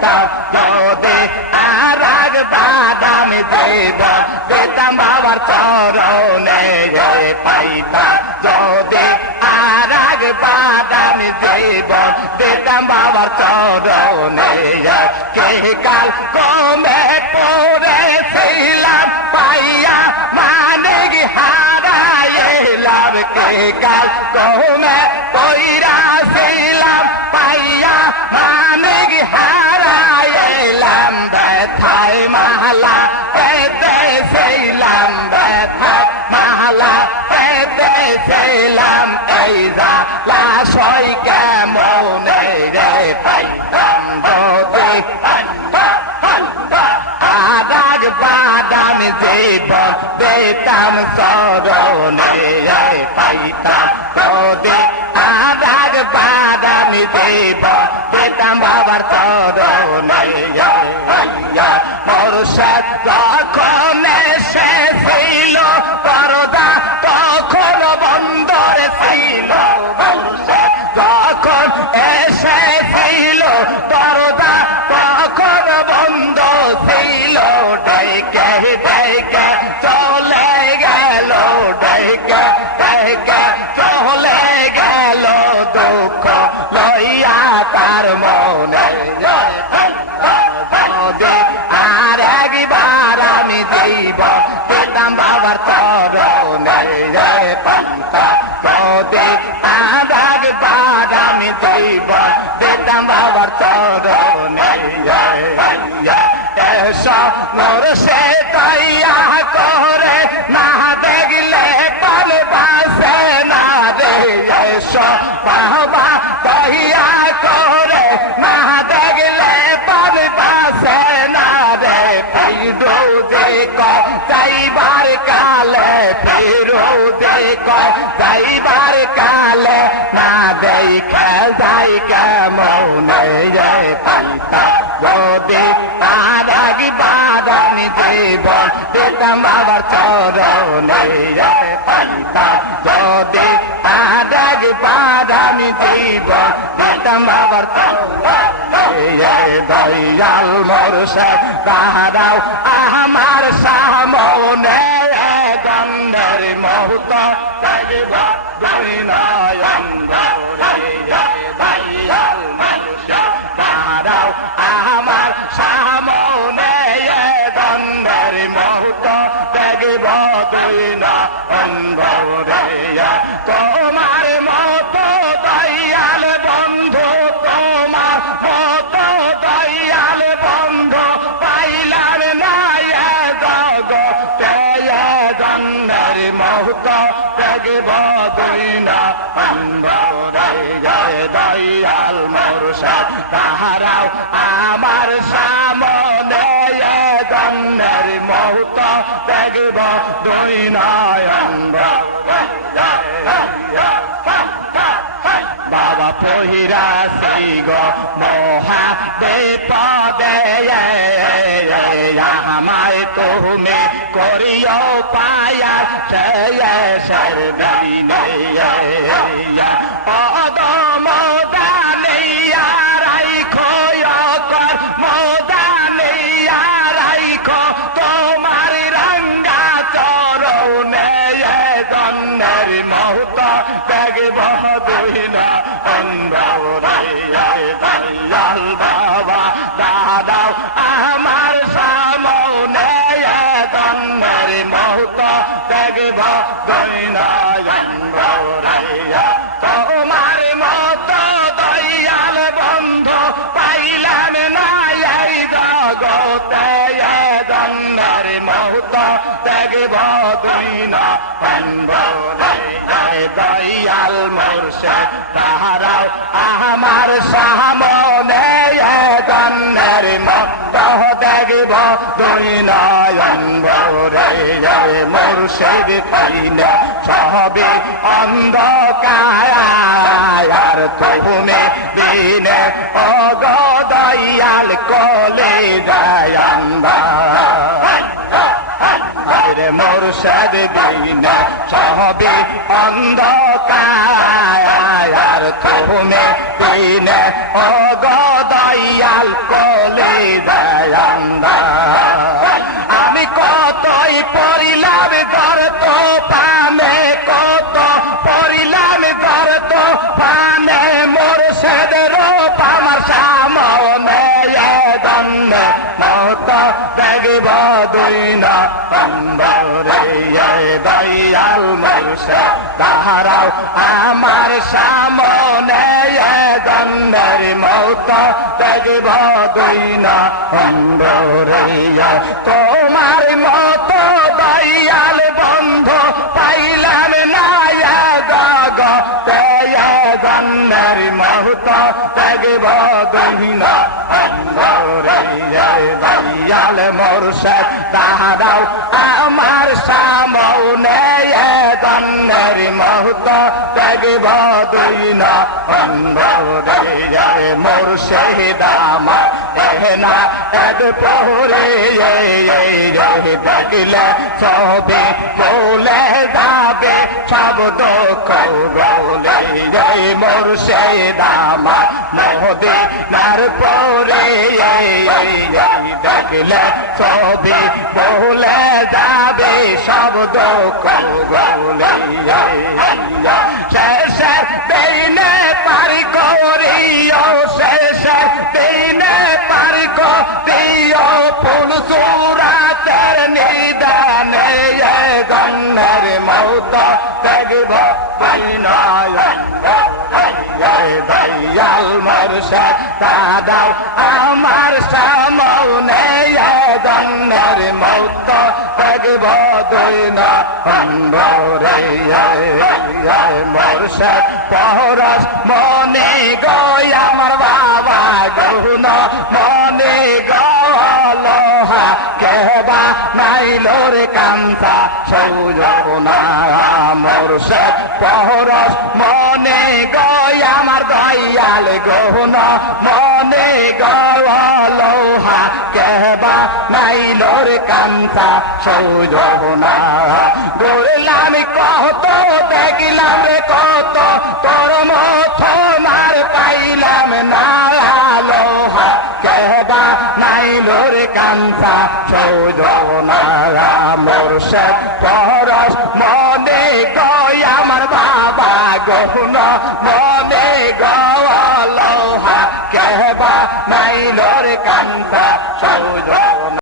পাইতাম যদি আর এক বাদামি জীবন দিতাম বাবার চরণে পাইতাম যদি আর এক বাদামি জীবন দিতাম বাবার চরণে কে কাল কমে পড়েছিলাম পাইয়া মানে হারাইলাম কে কাল কমে পইরাছিলাম পাইয়া মানে হারাইলাম ব্যথায় মালা পেতেছিলাম ব্যথায় মালা পেতেছিলাম এই জ্বালা সই কেমন রে পাইতাম যদি আরাগ বাদামি জীবন দিতাম চরণে পাইতাম যদি আরাগ বাদামি জীবন দিতাম বাবার চরণে মুর্শিদ যখন এসেছিল পর্দা তখন বন্দর ছিল মুর্শিদ যখন এসেছিল পর্দা তখন বন্ধ ছিল ডেকে ডেকে চলে গেল ডেকে ডেকে চলে গেল দুঃখ লইয়া তার মনে আর একবার আমি জীবন দিতাম বাবার চরণে পাইতাম যদি আর একবার আমি জীবন দিতাম বাবার চরণে এসব মোরশে তৈয়া করে না দেখলে পাল বাসে না রে এসব বাবা তৈয়া করে না দেখলে পাল বাসে না রে ফিরোজে যাইবার কালে ফিরোজে যাইবার কালে না দেখে যাই কেমন পাইতাম যদি আর একবার আমি জীবন দিতাম বাবার চরণে পাইতাম যদি আর একবার আমি জীবন দিতাম বাবার চরণে দয়াল মুর্শিদ দাঁড়াও আমার সামনে গন্ধের মুহূর্ত দেখবা দুই নয়ন দয়াল মুর্শিদ দাঁড়াও আমার সামনে গন্ধের মুহূর্ত দেখব দুই নয়ন তোমার মতো দয়াল বন্ধু তোমার মতো দয়াল বন্ধু পাইলাম না জগতে জন্মের মুহূর্ত দেখব দুই নয়ন দয়াল মুর্শিদ দাঁড়াও আমার সামনে জন্মের মুহূর্ত দেখব দুই নয়ন বাবা পহিরাছি গো মহাদেব দে আমায় তুমি করিও পায়া শেষের দিনে বাবা দাদাও আমার সামনে জন্মের মুহূর্ত দেখব দুই নয়ন তোমার মতো দয়াল বন্ধু পাইলাম না এই জগতে জন্মের মুহূর্ত দেখব দুই নয়ন দয়াল মুর্শিদ দাঁড়াও আমার সামনে জন্মের মুহূর্ত দেখব দুই নয়ন মুর্শিদ পাইলে সবে অন্ধকার তুমি দিনে অগ দয়াল কলে যায় মুর্শিদ দিনে সবে অন্ধকার তুমি দিনে অগ দয়াল কলে চলে যায় আন্দাজ। আমি কতই পড়িলাম ধরত পানে, কত পড়িলাম ধরত পানে, মুর্শিদের রূপ আমার সামনে দন্ড মত দেখব দুই না অন্ধরে দয়াল মুর্শিদ দাঁড়াও আমার সামনে দন্ডের মত দেখব দুই না অন্ধরে। তোমার মত দয়াল বন্ধু পাইলাম না জগতে দন্ডের মত দেখব দুই না অন্ধরে। দয়াল মুর্শিদ দাঁড়াও আমার সামনে দন্ডের মত দেখব দুই না অন্ধরে। মুর্শিদ আমার এহনা এদ পরে দেখলে সবে বলে যাবে সব দুঃখ বলে। মুর্শিদ আমার মদিনার পরে দেখলে সবে বলে যাবে সব দুঃখ বলে। শেষে দিনে পারি করিও, শেষে দিনে পারি করিও ফুল সুরাতের নিদানে গন্নের মৌত দেখব দয়াল মুর্শিদ দাদাও আমার সামনে গন্নের মৌত দেখব দুই না অন্ধরে। মুর্শিদ পরশ মনে গয় আমার বাবা গৌন মনে গলোহা কেবা নাইলোর কান্তা সৌজনা। মুর্শিদ পরশ মনে গয় আমার দয়াল গৌন মনে গলোহা কেবা নাইলোর কান্তা সৌজনা। গড়লাম কত দেখিলাম রে কত তোর মথনার পাইলাম না লোহা কেবা নাইলোর কান্তা সৌজনা। মুর্শিদ পরশ মনে গয় আমার বাবা গহন মনে গলোহা কেবা নাইলোর কান্তা সৌজনা।